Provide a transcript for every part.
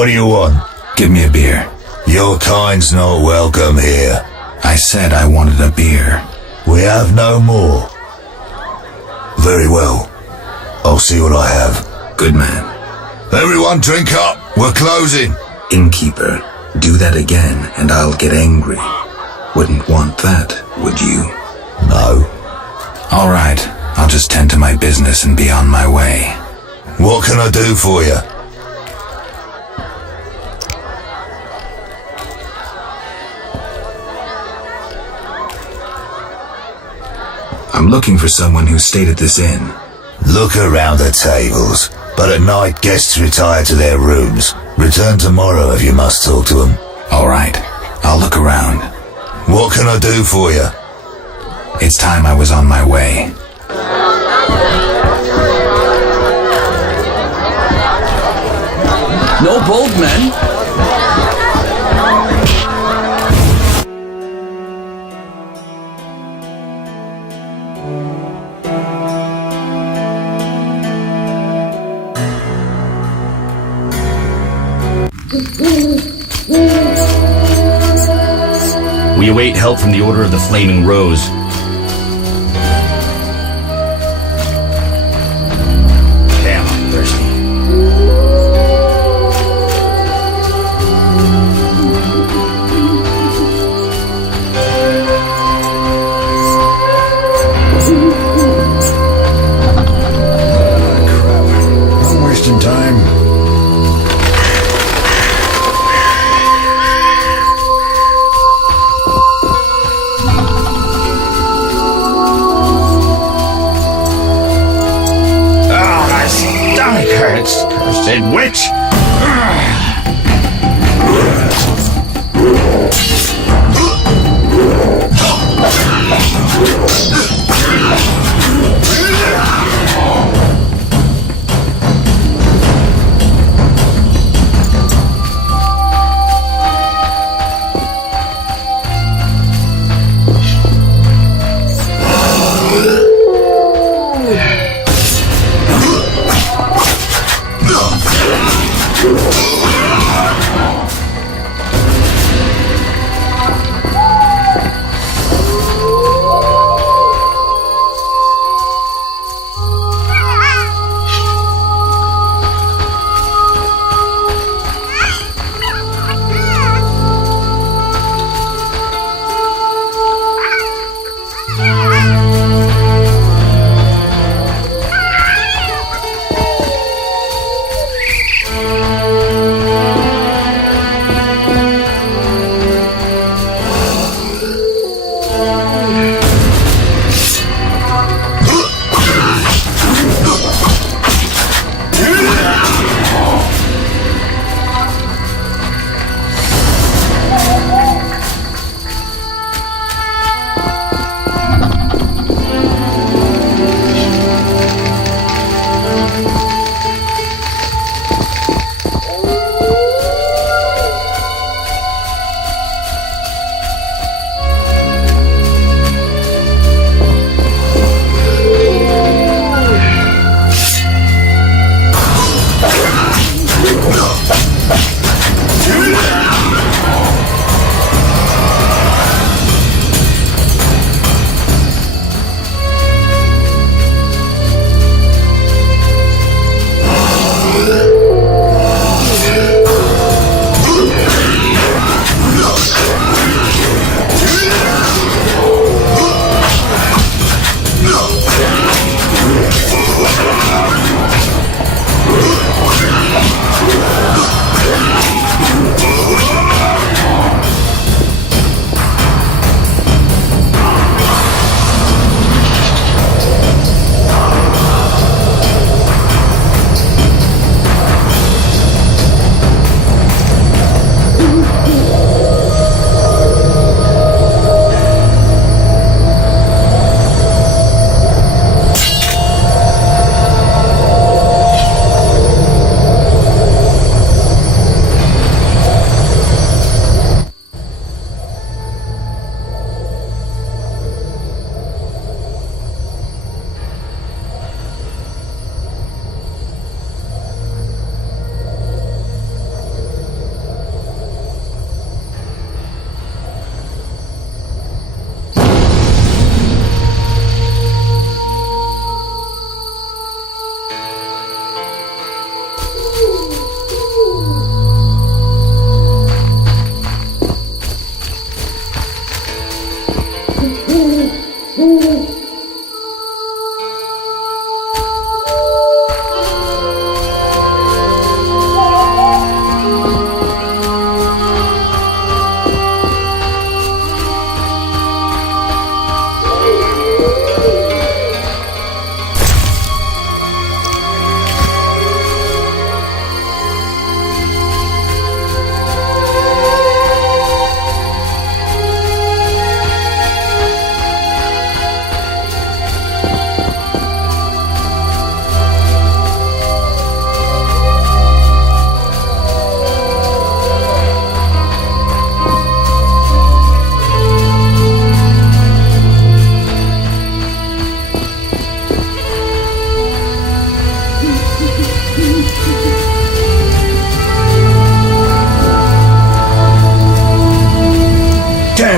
What do you want? Give me a beer. Your kind's not welcome here. I said I wanted a beer. We have no more. Very well. I'll see what I have. Good man. Everyone drink up. We're closing. Innkeeper, do that again and I'll get angry. Wouldn't want that, would you? No. All right. I'll just tend to my business and be on my way. What can I do for you? I'm looking for someone who stayed at this inn. Look around the tables, but at night guests retire to their rooms. Return tomorrow if you must talk to them. All right. I'll look around. What can I do for you? It's time I was on my way. No bold men. We await help from the Order of the Flaming Rose. Damn, I'm thirsty. Crap. I'm wasting time. Hurts, cursed witch!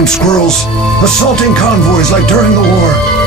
Damn squirrels! Assaulting convoys like during the war.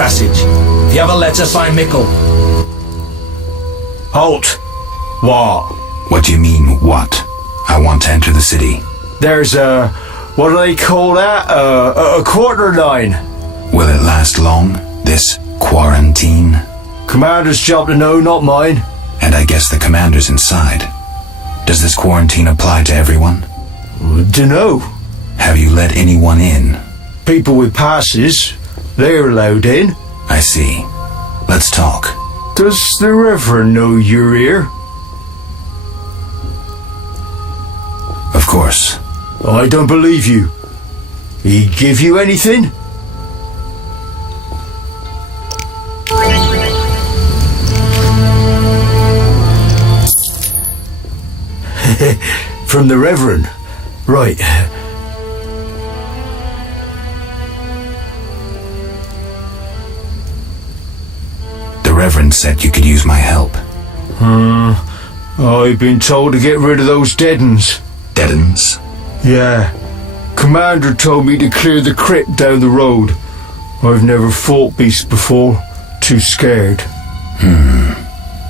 passage. If you have a letter, find Mickle. Halt! What? What do you mean, what? I want to enter the city. There's a... what do they call that? A quarter line. Will it last long, this quarantine? Commander's job to know, not mine. And I guess the commander's inside. Does this quarantine apply to everyone? Dunno. Have you let anyone in? People with passes, they're allowed in. I see. Let's talk. Does the Reverend know you're here? Of course. I don't believe you. He give you anything? From the Reverend. Right. The Reverend said you could use my help. I've been told to get rid of those dead uns. Deadens? Yeah. Commander told me to clear the crypt down the road. I've never fought beasts before. Too scared.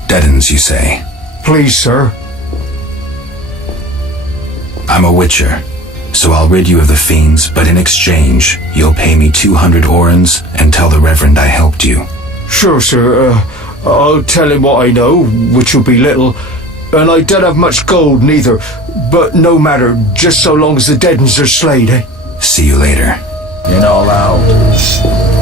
Deadens, you say? Please, sir. I'm a witcher, so I'll rid you of the fiends, but in exchange, you'll pay me 200 orens and tell the Reverend I helped you. Sure, sir. I'll tell him what I know, which will be little, and I don't have much gold neither. But no matter, just so long as the dead uns are slayed, eh? See you later. You're not allowed.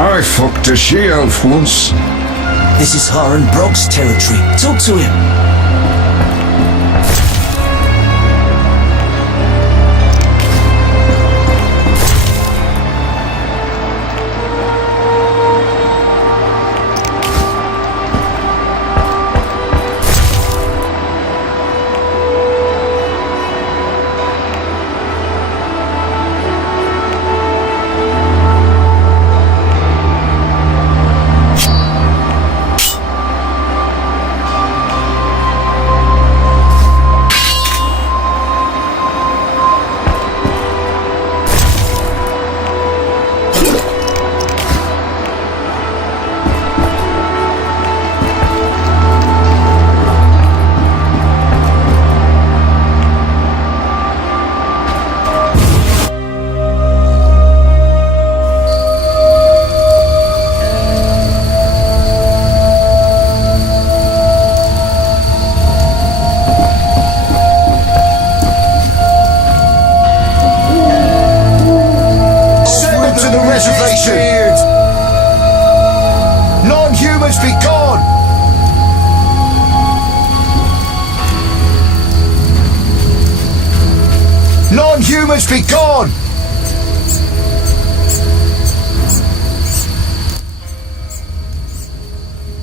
I fucked a she-elf once. This is Harren Brock's territory. Talk to him. humans be gone!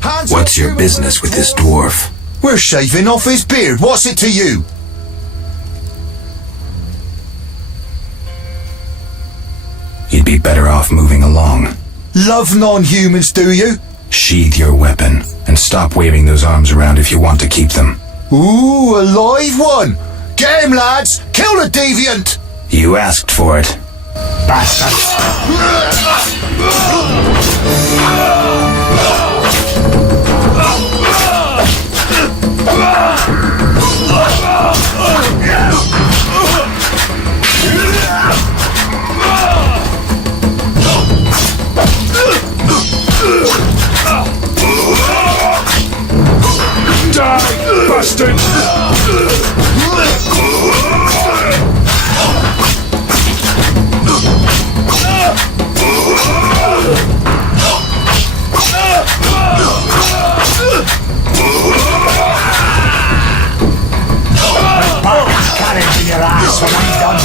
Hands What's off your human business with this dwarf? We're shaving off his beard. What's it to you? You'd be better off moving along. Love non-humans, do you? Sheathe your weapon and stop waving those arms around if you want to keep them. Ooh, a live one! Get him, lads! Kill the deviant! You asked for it. Die, bastard! Carrot in your ass when I'm done.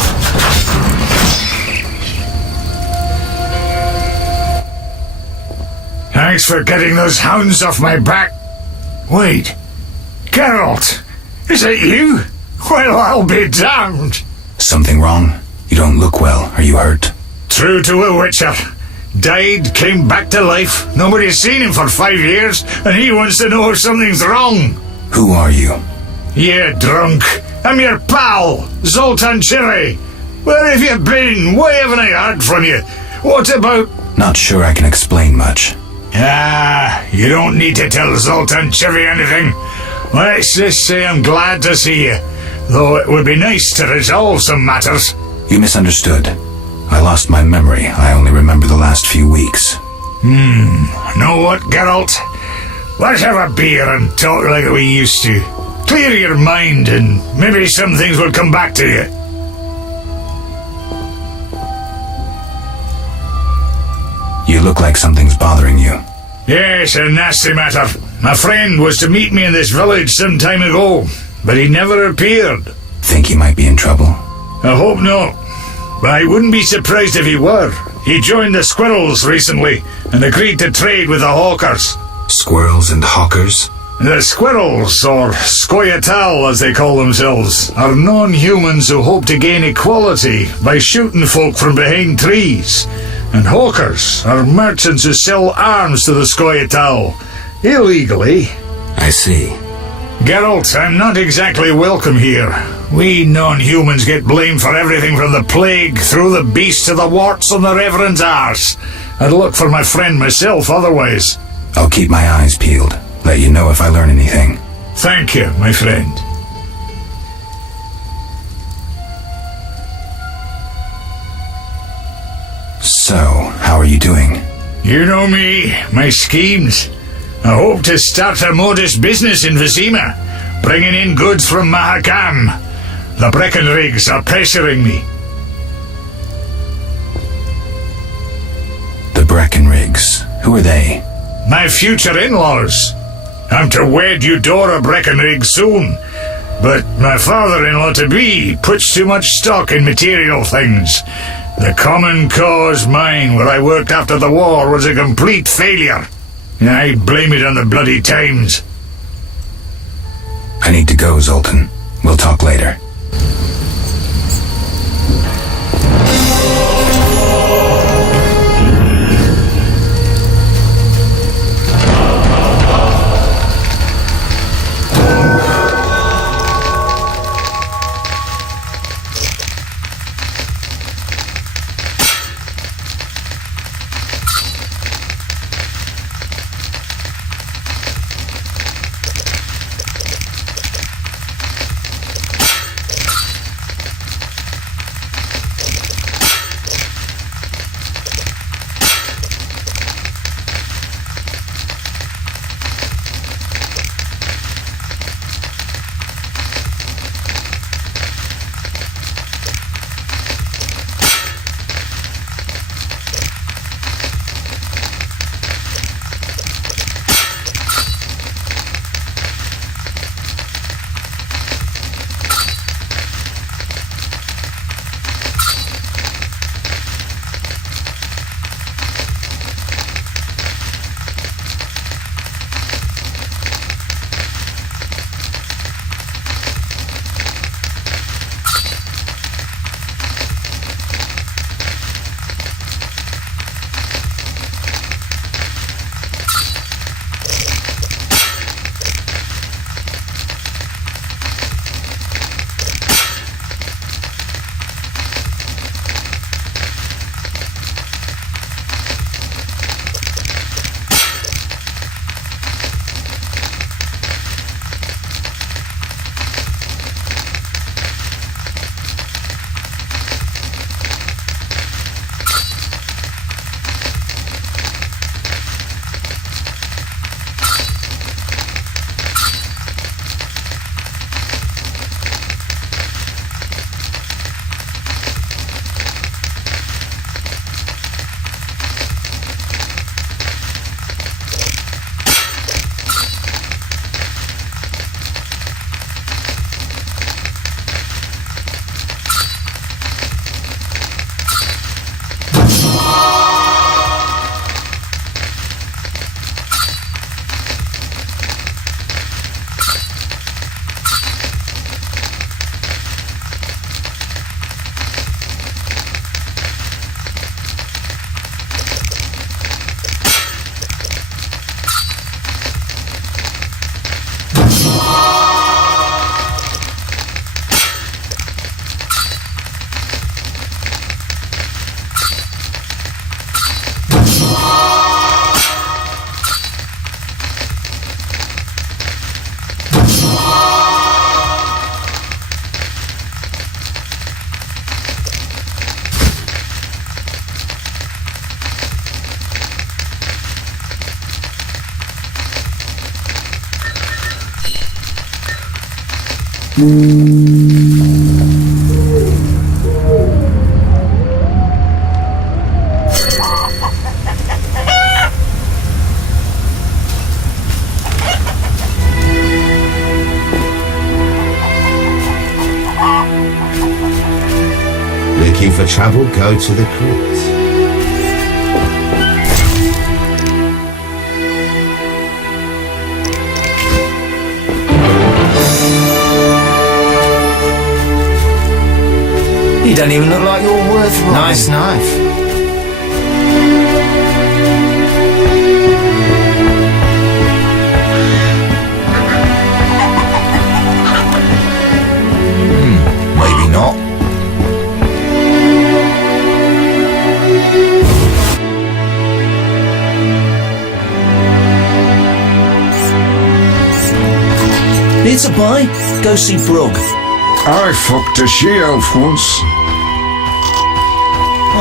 Thanks for getting those hounds off my back. Wait, Geralt, is it you? Well, I'll be damned. Something wrong? You don't look well. Are you hurt? True to a witcher. Died, came back to life. Nobody's seen him for 5 years, and he wants to know if something's wrong. Who are you? You drunk. I'm your pal, Zoltan Chiri. Where have you been? Why haven't I heard from you? What about... Not sure I can explain much. You don't need to tell Zoltan Chiri anything. Let's just say I'm glad to see you, though it would be nice to resolve some matters. You misunderstood. I lost my memory. I only remember the last few weeks. Know what, Geralt? Let's have a beer and talk like we used to. Clear your mind and maybe some things will come back to you. You look like something's bothering you. Yes, a nasty matter. My friend was to meet me in this village some time ago, but he never appeared. Think he might be in trouble? I hope not. But I wouldn't be surprised if he were. He joined the Squirrels recently and agreed to trade with the Hawkers. Squirrels and hawkers? The Squirrels, or Scoia'tael as they call themselves, are non-humans who hope to gain equality by shooting folk from behind trees. And Hawkers are merchants who sell arms to the Scoia'tael, illegally. I see. Geralt, I'm not exactly welcome here. We non-humans get blamed for everything from the plague through the beast to the warts on the Reverend's arse. I'd look for my friend myself otherwise. I'll keep my eyes peeled. Let you know if I learn anything. Thank you, my friend. So, how are you doing? You know me, my schemes. I hope to start a modest business in Vizima, bringing in goods from Mahakam. The Breckenrigs are pressuring me. The Breckenrigs. Who are they? My future in-laws. I'm to wed Eudora Breckenrig soon, but my father-in-law-to-be puts too much stock in material things. The Common Cause mine, where I worked after the war, was a complete failure. I blame it on the bloody times. I need to go, Zoltan. We'll talk later. Looking for trouble? Go to the crypt. You don't even look like you're worth robbing. Nice knife. Maybe not. Need to buy? Go see Brug. I fucked a she-elf once.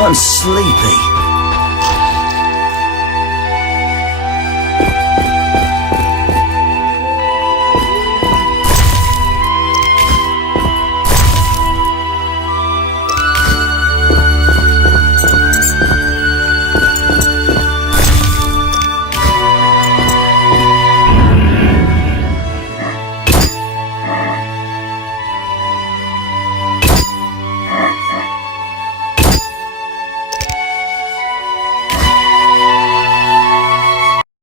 I'm sleepy.